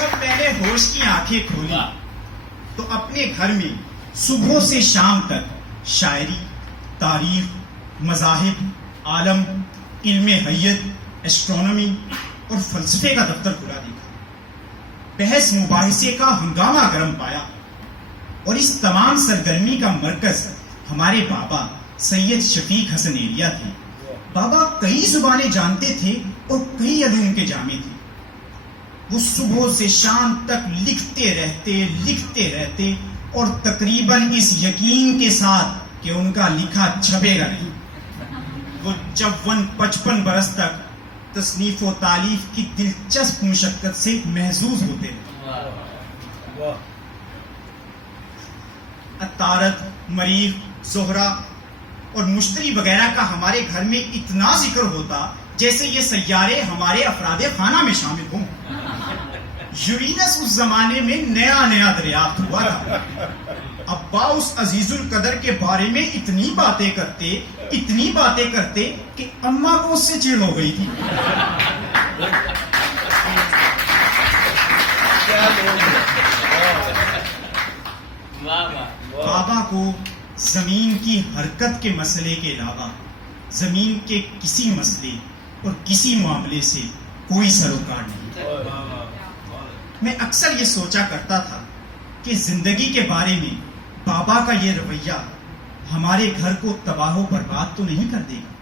جب میں نے ہوش کی آنکھیں کھولی تو اپنے گھر میں صبح سے شام تک شاعری، تاریخ، مذاہب، عالم، علم حیت، ایسٹرونومی اور فلسفے کا دفتر کھلا دیکھا۔ بحث مباحثے کا ہنگامہ گرم پایا اور اس تمام سرگرمی کا مرکز ہمارے بابا سید شفیق حسن ایلیا تھے۔ بابا کئی زبانیں جانتے تھے اور کئی علوم کے جامع تھے۔ وہ صبح سے شام تک لکھتے رہتے اور تقریباً اس یقین کے ساتھ کہ ان کا لکھا چھپے گا نہیں۔ وہ 55 برس تک تصنیف و تالیف کی دلچسپ مشقت سے محظوظ ہوتے رہے۔ عطارد، مریخ، زہرہ اور مشتری وغیرہ کا ہمارے گھر میں اتنا ذکر ہوتا جیسے یہ سیارے ہمارے افراد خانہ میں شامل ہوں۔ یورینس اس زمانے میں نیا دریافت ہوا تھا۔ ابا اس عزیز القدر کے بارے میں اتنی باتیں کرتے کہ اماں کو اس سے چڑ ہو گئی تھی۔ بابا کو زمین کی حرکت کے مسئلے کے علاوہ زمین کے کسی مسئلے اور کسی معاملے سے کوئی سروکار نہیں۔ میں اکثر یہ سوچا کرتا تھا کہ زندگی کے بارے میں بابا کا یہ رویہ ہمارے گھر کو تباہ و برباد تو نہیں کر دے گا۔